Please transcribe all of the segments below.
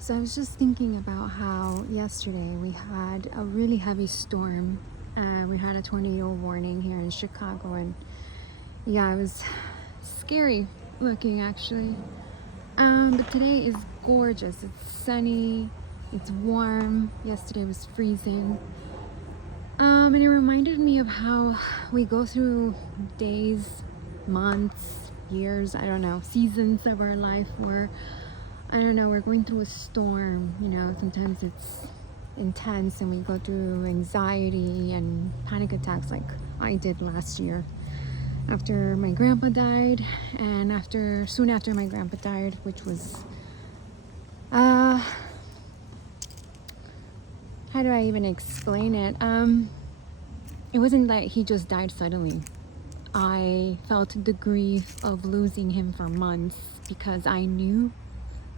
So I was just thinking about how yesterday we had a really heavy storm. We had a tornado warning here in Chicago, and yeah, it was scary looking actually. But today is gorgeous. It's sunny, it's warm. Yesterday was freezing. And it reminded me of how we go through days, months, years, I don't know, seasons of our life where I don't know, we're going through a storm, sometimes it's intense and we go through anxiety and panic attacks like I did last year after my grandpa died, and soon after my grandpa died, which was how do I even explain it? It wasn't like he just died suddenly. I felt the grief of losing him for months because I knew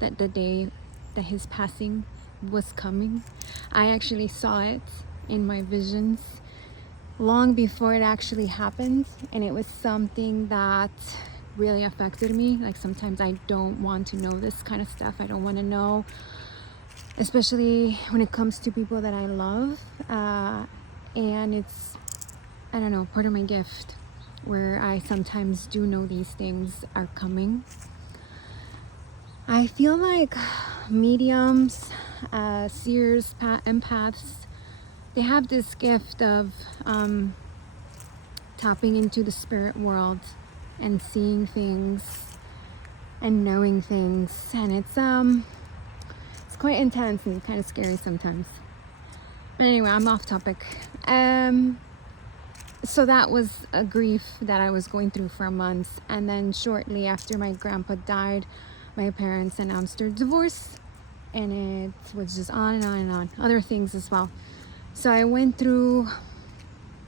that the day that his passing was coming. I actually saw it in my visions long before it actually happened, and it was something that really affected me. Like sometimes I don't want to know this kind of stuff. I don't want to know, especially when it comes to people that I love. And it's, I don't know, part of my gift where I sometimes do know these things are coming. I feel like mediums, seers, empaths, they have this gift of tapping into the spirit world and seeing things and knowing things, and it's quite intense and kind of scary sometimes. But anyway, I'm off topic. So that was a grief that I was going through for months, and then shortly after my grandpa died, my parents announced their divorce, and it was just on and on and on. Other things as well. So I went through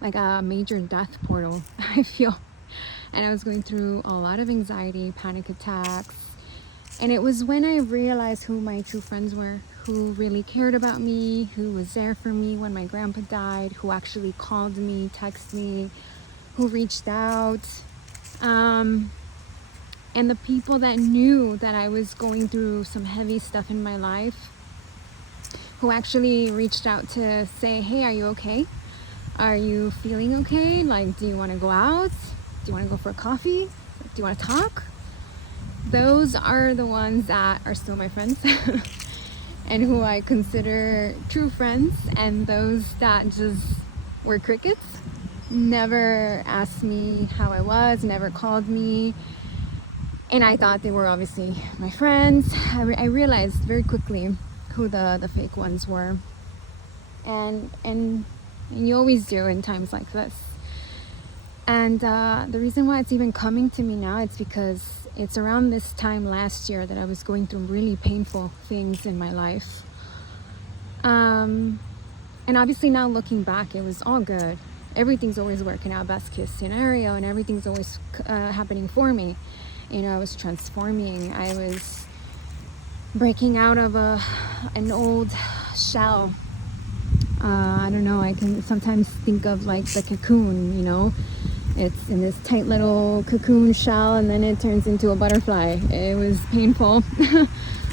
like a major death portal, I feel. And I was going through a lot of anxiety, panic attacks. And it was when I realized who my true friends were, who really cared about me, who was there for me when my grandpa died, who actually called me, texted me, who reached out. And the people that knew that I was going through some heavy stuff in my life, who actually reached out to say, hey, are you okay? Are you feeling okay? Like, do you want to go out? Do you want to go for a coffee? Do you want to talk? Those are the ones that are still my friends and who I consider true friends, and those that just were crickets, never asked me how I was, never called me. And I thought they were obviously my friends. I realized very quickly who the fake ones were. And you always do in times like this. And the reason why it's even coming to me now, it's because it's around this time last year that I was going through really painful things in my life. And obviously now looking back, it was all good. Everything's always working out, best case scenario, and everything's always happening for me. I was transforming. I was breaking out of an old shell. I don't know, I can sometimes think of like the cocoon, it's in this tight little cocoon shell, and then it turns into a butterfly. It was painful,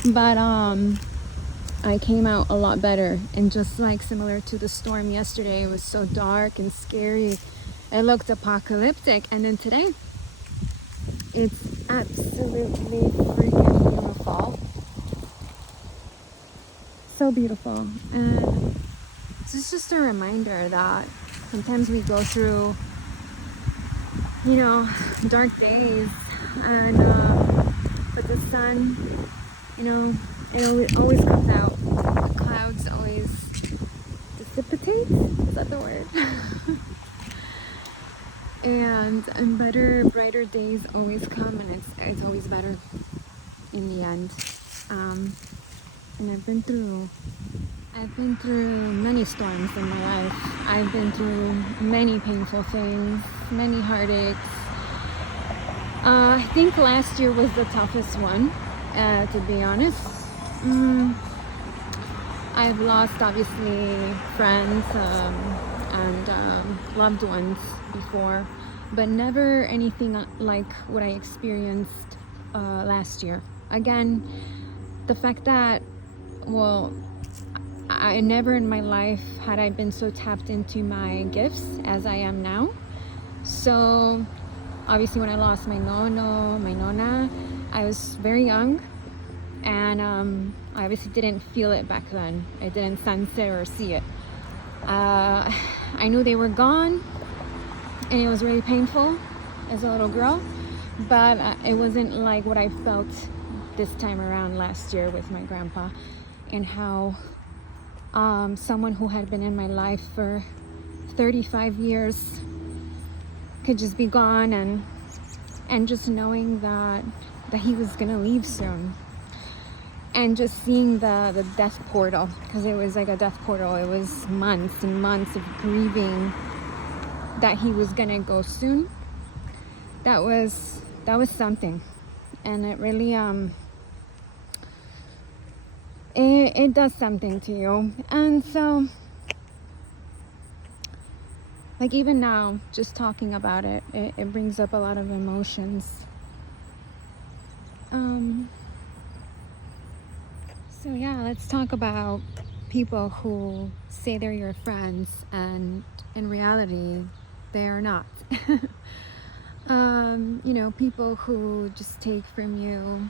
but I came out a lot better. And just like similar to the storm yesterday, it was so dark and scary. It looked apocalyptic, and then today it's absolutely freaking beautiful. So beautiful. And it's just a reminder that sometimes we go through, dark days, and but the sun, it always comes out. The clouds always dissipate. Is that the word? and better, brighter days always come, and it's always better in the end. And I've been through many storms in my life. I've been through many painful things, many heartaches. I think last year was the toughest one, to be honest. I've lost, obviously, friends and loved ones before, but never anything like what I experienced last year. Again, the fact that well, I never in my life had I been so tapped into my gifts as I am now. So obviously when I lost my nona, I was very young, and I obviously didn't feel it back then. I didn't sense it or see it. I knew they were gone, and it was really painful as a little girl, but it wasn't like what I felt this time around last year with my grandpa, and how someone who had been in my life for 35 years could just be gone, and just knowing that he was gonna leave soon, and just seeing the death portal, because it was like a death portal. It was months and months of grieving that he was gonna go soon. That was something, and it really it does something to you. And so, like, even now, just talking about it, it brings up a lot of emotions. So yeah, let's talk about people who say they're your friends, and in reality they are not. You know, people who just take from you.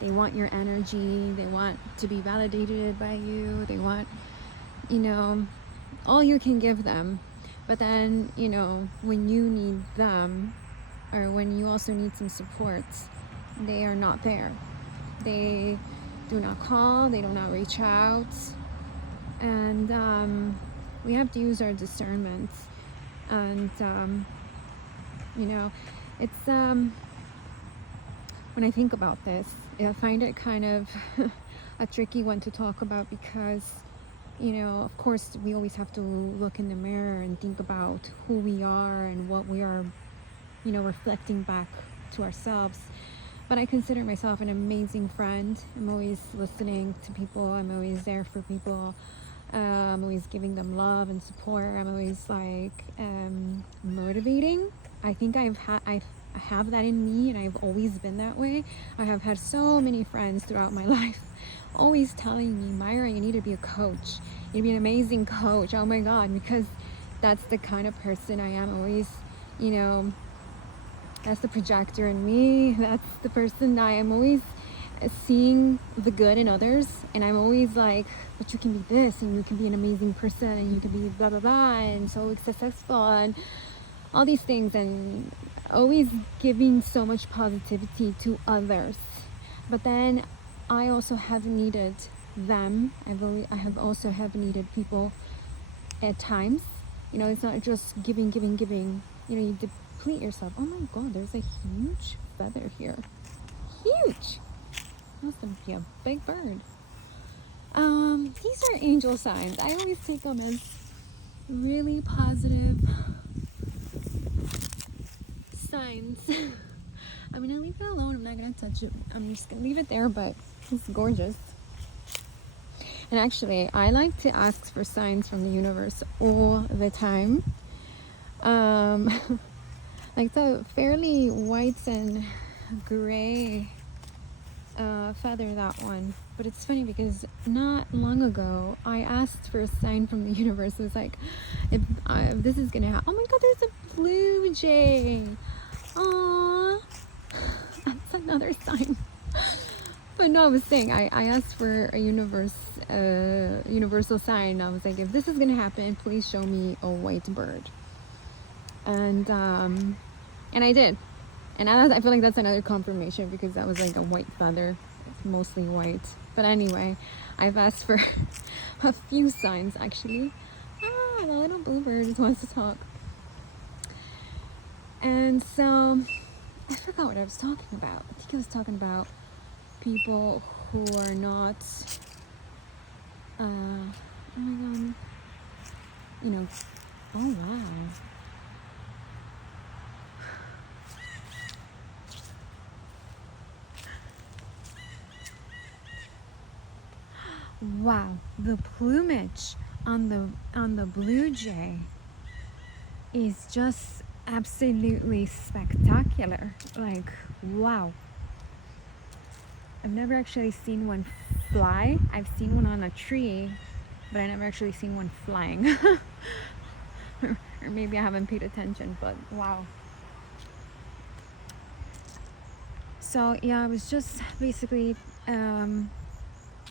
They want your energy, they want to be validated by you, they want, you know, all you can give them. But then, you know, when you need them, or when you also need some support, they are not there. They do not call, they do not reach out. And we have to use our discernment. And you know, it's when I think about this, I find it kind of a tricky one to talk about, because, you know, of course we always have to look in the mirror and think about who we are and what we are, you know, reflecting back to ourselves. But I consider myself an amazing friend. I'm always listening to people, I'm always there for people, I'm always giving them love and support, I'm always like motivating. I think I have that in me, and I've always been that way. I have had so many friends throughout my life always telling me, Myra, you need to be a coach. You need to be an amazing coach. Oh my God, because that's the kind of person I am. Always, you know, that's the projector in me. That's the person I am, always seeing the good in others. And I'm always like, but you can be this, and you can be an amazing person, and you can be blah, blah, blah, and so successful, and all these things, and always giving so much positivity to others. But then I also have needed them. I have also have needed people at times. You know, it's not just giving. You know, you deplete yourself. Oh my God, there's a huge feather here. Huge. Must be a big bird. These are angel signs. I always take them as really positive signs. I'm gonna leave it alone. I'm not gonna touch it. I'm just gonna leave it there, but it's gorgeous. And actually, I like to ask for signs from the universe all the time. Like the fairly white and gray feather, that one. But it's funny because not long ago I asked for a sign from the universe. It was like, if this is gonna happen. Oh my God, there's a blue jay. Aww. That's another sign. But no, I was saying, I asked for a universal sign. I was like, if this is gonna happen, please show me a white bird. And I did. And I feel like that's another confirmation, because that was like a white feather, mostly white. But anyway, I've asked for a few signs, actually. The little bluebird just wants to talk. And so I forgot what I was talking about. I think I was talking about people who are not oh my God, you know. Oh wow. Wow, the plumage on the blue jay is just absolutely spectacular. Like, wow. I've never actually seen one fly. I've seen one on a tree, but I never actually seen one flying. Or maybe I haven't paid attention, but wow. So yeah, I was just basically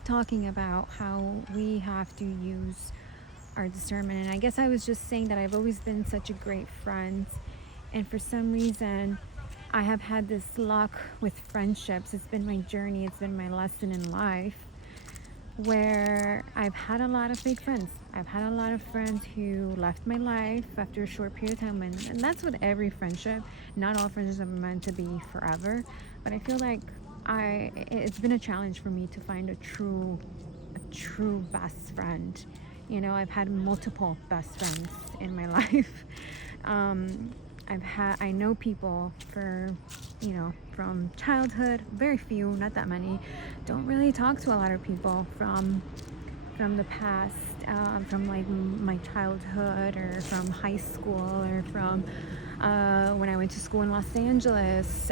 talking about how we have to use our discernment. And I guess I was just saying that I've always been such a great friend, and for some reason I have had this luck with friendships. It's been my journey, it's been my lesson in life, where I've had a lot of fake friends. I've had a lot of friends who left my life after a short period of time, and that's with every friendship. Not all friendships are meant to be forever, but I feel like it's been a challenge for me to find a true best friend. You know, I've had multiple best friends in my life. I know people from childhood, very few, not that many. Don't really talk to a lot of people from the past, from like my childhood, or from high school, or from when I went to school in Los Angeles.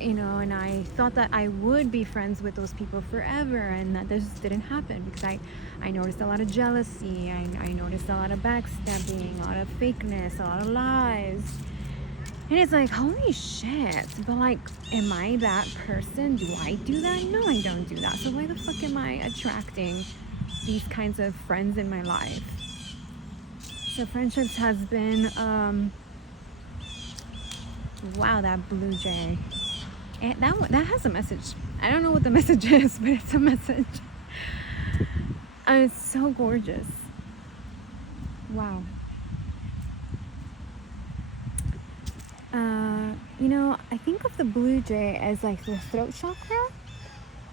And I thought that I would be friends with those people forever, and that this didn't happen, because I noticed a lot of jealousy, I noticed a lot of backstabbing, a lot of fakeness, a lot of lies. And it's like, holy shit, but like, am I that person? Do I do that? No, I don't do that. So why the fuck am I attracting these kinds of friends in my life? So friendships has been, wow, that blue jay. And that has a message. I don't know what the message is, but it's a message. And it's so gorgeous. Wow. I think of the blue jay as like the throat chakra.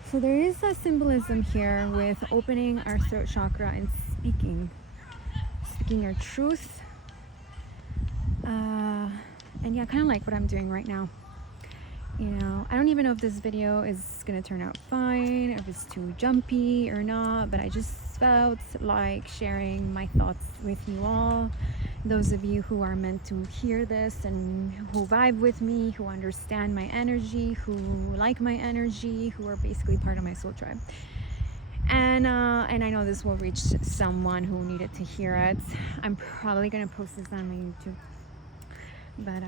So there is a symbolism here with opening our throat chakra and speaking our truth. And yeah, kind of like what I'm doing right now. I don't even know if this video is gonna turn out fine, if it's too jumpy or not, but I just felt like sharing my thoughts with you all. Those of you who are meant to hear this and who vibe with me, who understand my energy, who like my energy, who are basically part of my soul tribe. And I know this will reach someone who needed to hear it. I'm probably gonna post this on my YouTube. But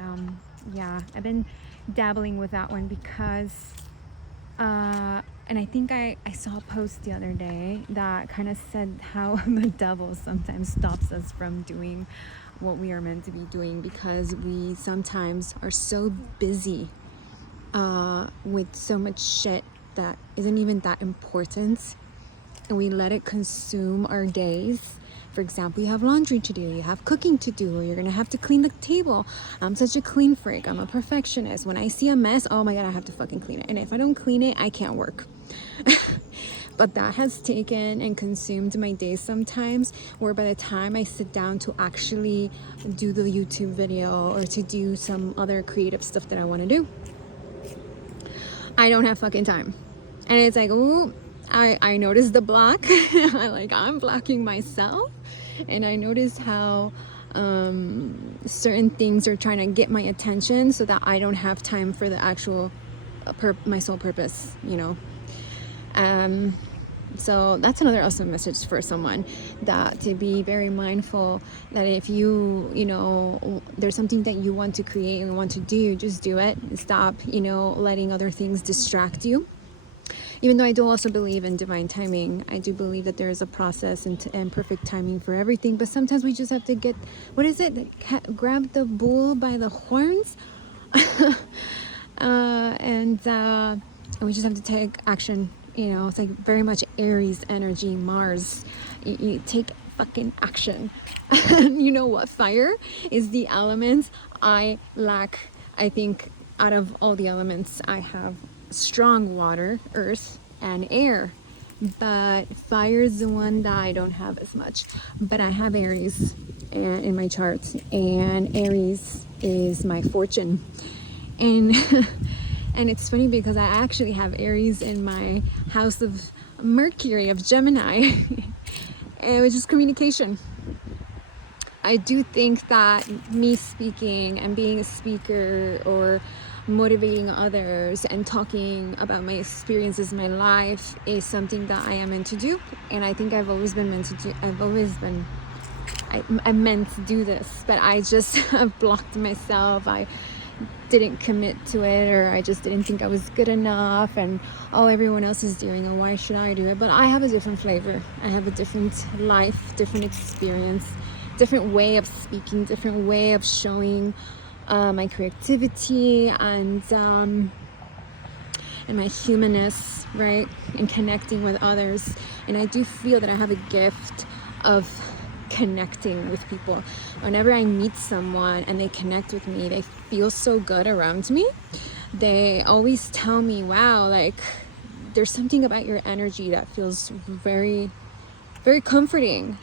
yeah, I've been dabbling with that one because and I think I saw a post the other day that kind of said how the devil sometimes stops us from doing what we are meant to be doing, because we sometimes are so busy with so much shit that isn't even that important, and we let it consume our days. For example, you have laundry to do, you have cooking to do, or you're gonna have to clean the table. I'm such a clean freak, I'm a perfectionist. When I see a mess, oh my god, I have to fucking clean it. And if I don't clean it, I can't work. But that has taken and consumed my days sometimes, where by the time I sit down to actually do the YouTube video or to do some other creative stuff that I want to do, I don't have fucking time. And it's like, ooh, I noticed the block. I'm blocking myself, and I noticed how certain things are trying to get my attention so that I don't have time for the actual my soul purpose, so that's another awesome message for someone, that to be very mindful that if there's something that you want to create and want to do, just do it. Stop letting other things distract you. Even though I do also believe in divine timing, I do believe that there is a process and perfect timing for everything. But sometimes we just have to get, grab the bull by the horns, and we just have to take action. It's like very much Aries energy, Mars. You take fucking action. You know what? Fire is the element I lack. I think out of all the elements, I have strong water, earth, and air, but fire is the one that I don't have as much. But I have Aries in my chart, and Aries is my fortune. And and it's funny because I actually have Aries in my house of Mercury, of Gemini, which is communication. I do think that me speaking and being a speaker, or motivating others and talking about my experiences, my life is something that I am meant to do. And I think I've always been meant to do. I meant to do this, but I just blocked myself. I didn't commit to it, or I just didn't think I was good enough, and oh, everyone else is doing it, why should I do it? But I have a different flavor. I have a different life, different experience, different way of speaking, different way of showing my creativity and my humanness, right? And connecting with others. And I do feel that I have a gift of connecting with people. Whenever I meet someone and they connect with me, they feel so good around me. They always tell me, wow, like there's something about your energy that feels very, very comforting.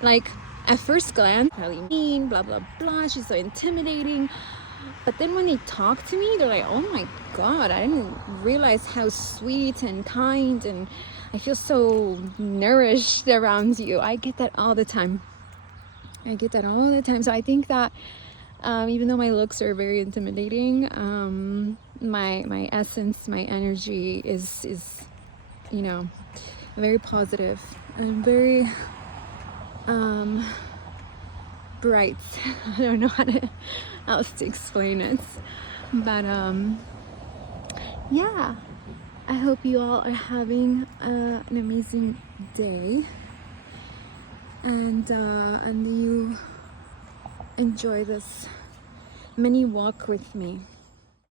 Like at first glance, really mean, blah, blah, blah, she's so intimidating. But then when they talk to me, they're like, oh my God, I didn't realize how sweet and kind, and I feel so nourished around you. I get that all the time. So I think that even though my looks are very intimidating, my essence, my energy is you know, very positive and very bright. I don't know how else to explain it, but yeah, I hope you all are having an amazing day, and you enjoy this mini walk with me.